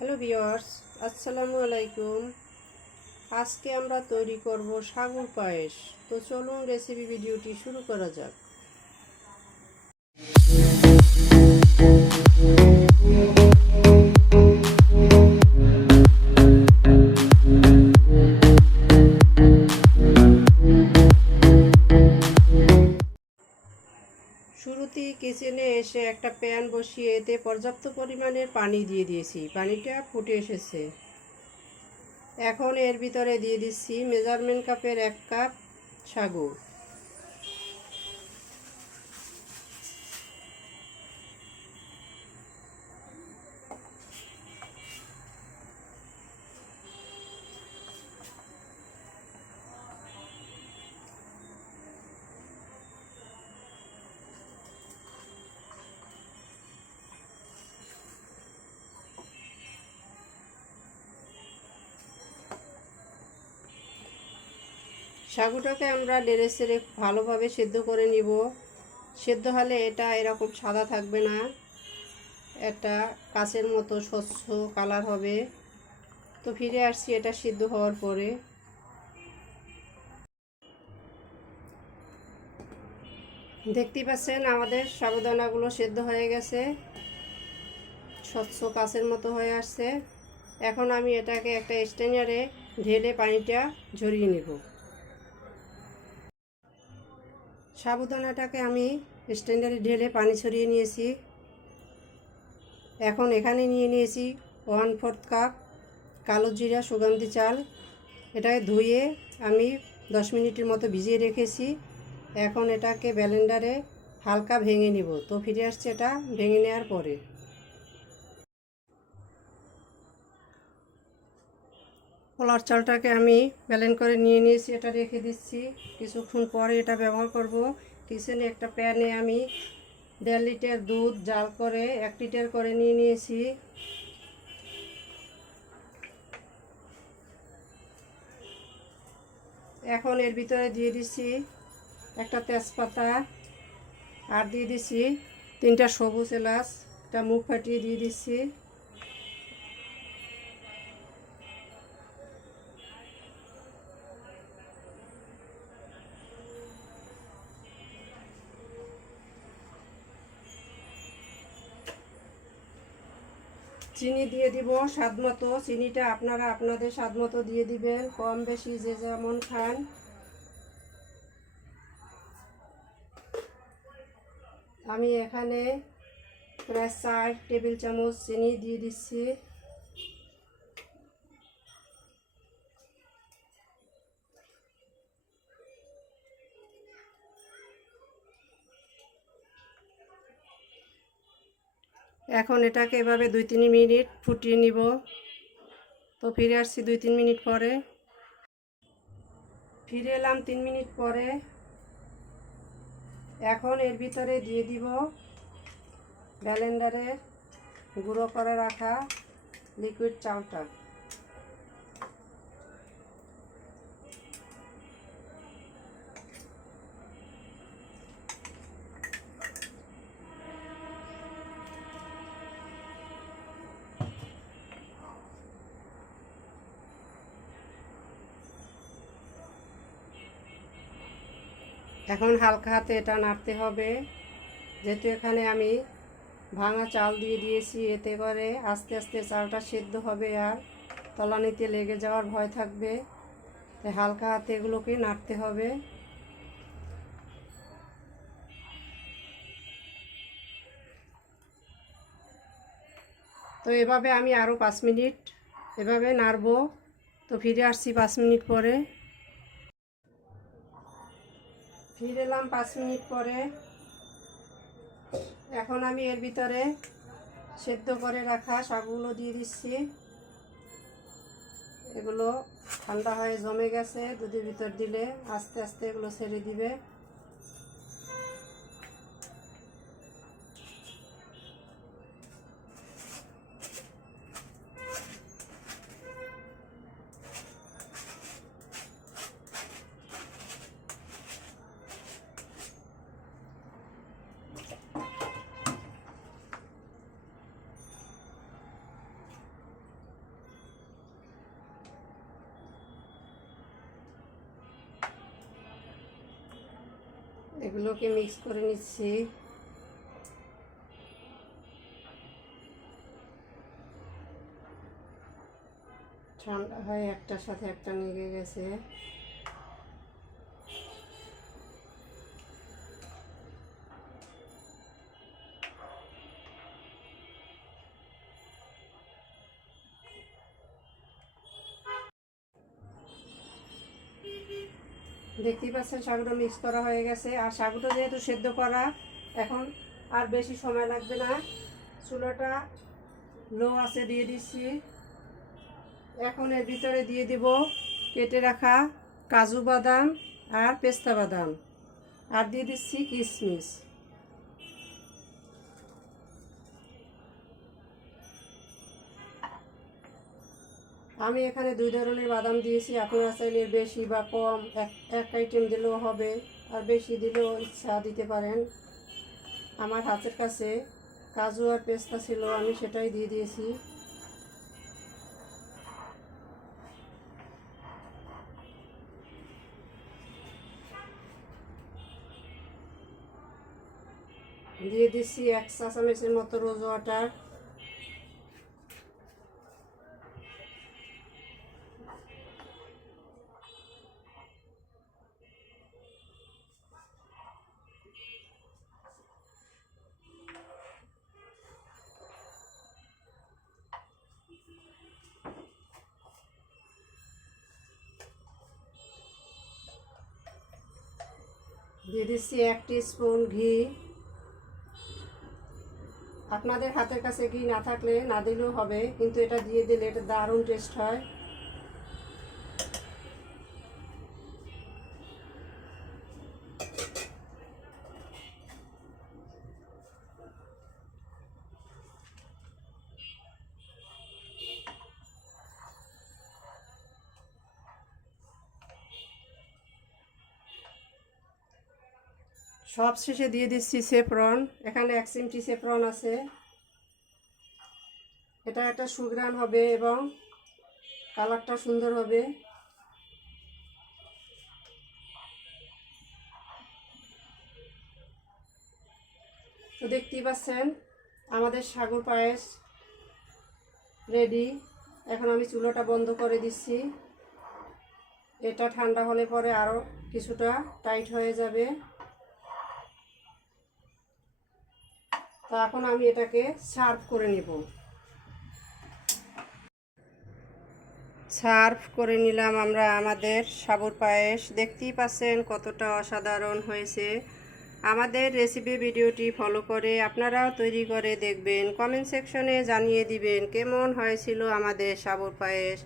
Hello বিয়ার্স আসসালামু আলাইকুম আজকে আমরা তৈরি করব সাগর পায়েস। তো চলুন রেসিপি ভিডিওটি শুরু করা যাক। একটা প্যান বসিয়ে এতে পর্যাপ্ত পরিমাণের পানি দিয়ে দিয়েছি। পানিটা ফুটে এসেছে। এখন এর ভিতরে দিয়ে দিচ্ছি মেজারমেন্ট কাপের এক কাপ সাগু। সাগুটাকে আমরা নেড়ে চেড়ে ভালোভাবে সেদ্ধ করে নিব। সেদ্ধ হলে এটা এরকম সাদা থাকবে না। একটা কাচের মতো স্বচ্ছ কালার হবে। তো ফিরে আসছি এটা সিদ্ধ হওয়ার পরে। দেখতেই পাচ্ছেন আমাদের সাবুদানাগুলো সেদ্ধ হয়ে গেছে। স্বচ্ছ কাচের মতো হয়ে আসছে। এখন আমি এটাকে একটা স্টেনারে ঢেলে পানিটা ঝরিয়ে নেব। সাবুদানাটাকে আমি স্ট্যান্ডারে ঢেলে পানি ছড়িয়ে নিয়েছি। এখন এখানে নিয়ে নিয়েছি ওয়ান ফোর্থ কাপ কালো জিরা সুগন্ধি চাল। এটাকে ধুয়ে আমি দশ মিনিটের মতো ভিজিয়ে রেখেছি। এখন এটাকে ব্যালেন্ডারে হালকা ভেঙে নিব। তো ফিরে আসছে এটা ভেঙে নেওয়ার পরে। পোলার চালটাকে আমি ব্যালেন্ড করে নিয়ে নিয়েছি, এটা রেখে দিচ্ছি। কিছুক্ষণ পরে এটা ব্যবহার করব। কিচেনে একটা প্যানে আমি দেড় লিটার দুধ জাল করে এক লিটার করে নিয়ে নিয়েছি। এখন এর ভিতরে দিয়ে দিচ্ছি একটা তেজপাতা আর দিয়ে দিচ্ছি তিনটা সবুজ এলাচ একটা মুখ ফাটিয়ে দিয়ে দিচ্ছি। চিনি দিয়ে দিব, স্বাদ মতো। চিনিটা আপনারা আপনাদের স্বাদ মতো দিয়ে দিবেন, কম বেশি যে যেমন খান। আমি এখানে প্রায় চার টেবিল চামচ চিনি দিয়ে দিচ্ছি। এখন এটাকে এভাবে দুই তিন মিনিট ফুটিয়ে নিব। তো ফিরে আসছি দুই তিন মিনিট পরে। ফিরে এলাম তিন মিনিট পরে। এখন এর ভিতরে দিয়ে দিব ব্যালেন্ডারে গুঁড়ো করে রাখা লিকুইড চালটা। এখন হালকা হাতে এটা নাড়তে হবে। যেহেতু এখানে আমি ভাঙা চাল দিয়ে দিয়েছি, এতে করে আস্তে আস্তে চালটা সেদ্ধ হবে আর তলানিতে লেগে যাওয়ার ভয় থাকবে। তাই হালকা হাতে এগুলোকে নাড়তে হবে। তো এভাবে আমি আরও পাঁচ মিনিট এভাবে নাড়বো। তো ফিরে আসছি পাঁচ মিনিট পরে। ফিরে এলাম পাঁচ মিনিট পরে। এখন আমি এর ভিতরে সেদ্ধ করে রাখা শাকগুলো দিয়ে দিচ্ছি। এগুলো ঠান্ডা হয়ে জমে গেছে, দুধের ভিতর দিলে আস্তে আস্তে এগুলো ছেড়ে দিবে। এগুলোকে মিক্স করে নিচ্ছি। ঠান্ডা হয় একটার সাথে একটা নিয়ে গেছে। দেখতেই পাচ্ছেন শাকটা মিক্স করা হয়ে গেছে। আর শাকটা যেহেতু সেদ্ধ করা, এখন আর বেশি সময় লাগবে না। চুলাটা লো আছে দিয়ে দিচ্ছি। এখন এর ভিতরে দিয়ে দিব কেটে রাখা কাজু বাদাম আর পেস্তা বাদাম। আর দিয়ে দিচ্ছি কিশমিশ আমি এখানে দুই ধরনের বাদাম দিয়েছি। আপনারা চাইলে বেশি বা কম, এক এক আইটেম দিলেও হবে, আর বেশি দিলেও ইচ্ছা দিতে পারেন। আমার হাতের কাছে কাজু আর পেস্তা ছিল, আমি সেটাই দিয়ে দিয়েছি। দিয়ে দিচ্ছি এক চা চামচের মতো রোজ ওয়াটার। দিয়ে দিচ্ছি এক স্পুন ঘি। আপনাদের হাতের কাছে ঘি না থাকলে না দিলেও হবে, কিন্তু এটা দিয়ে দিলে এটা দারুণ টেস্ট হয়। সব শেষে দিয়ে দিচ্ছি সেফরন। এখানে এক চিমটি সেফরন আছে। এটা একটা সুগ্রান হবে এবং কালারটা সুন্দর হবে। তো দেখতেই পাচ্ছেন, আমাদের সাগর পায়েস রেডি। এখন আমি চুলোটা বন্ধ করে দিচ্ছি। এটা ঠান্ডা হলে পরে আরও কিছুটা টাইট হয়ে যাবে। তো এখন আমি এটাকে সার্ভ করে নিব। সার্ভ করে নিলাম আমরা আমাদের সাবুর পায়েস। দেখতেই পাচ্ছেন কতটা অসাধারণ হয়েছে। আমাদের রেসিপি ভিডিওটি ফলো করে আপনারাও তৈরি করে দেখবেন। কমেন্ট সেকশনে জানিয়ে দিবেন কেমন হয়েছিল আমাদের সাবুর পায়েস।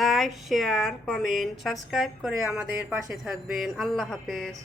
লাইক শেয়ার কমেন্ট সাবস্ক্রাইব করে আমাদের পাশে থাকবেন। আল্লাহ হাফেজ।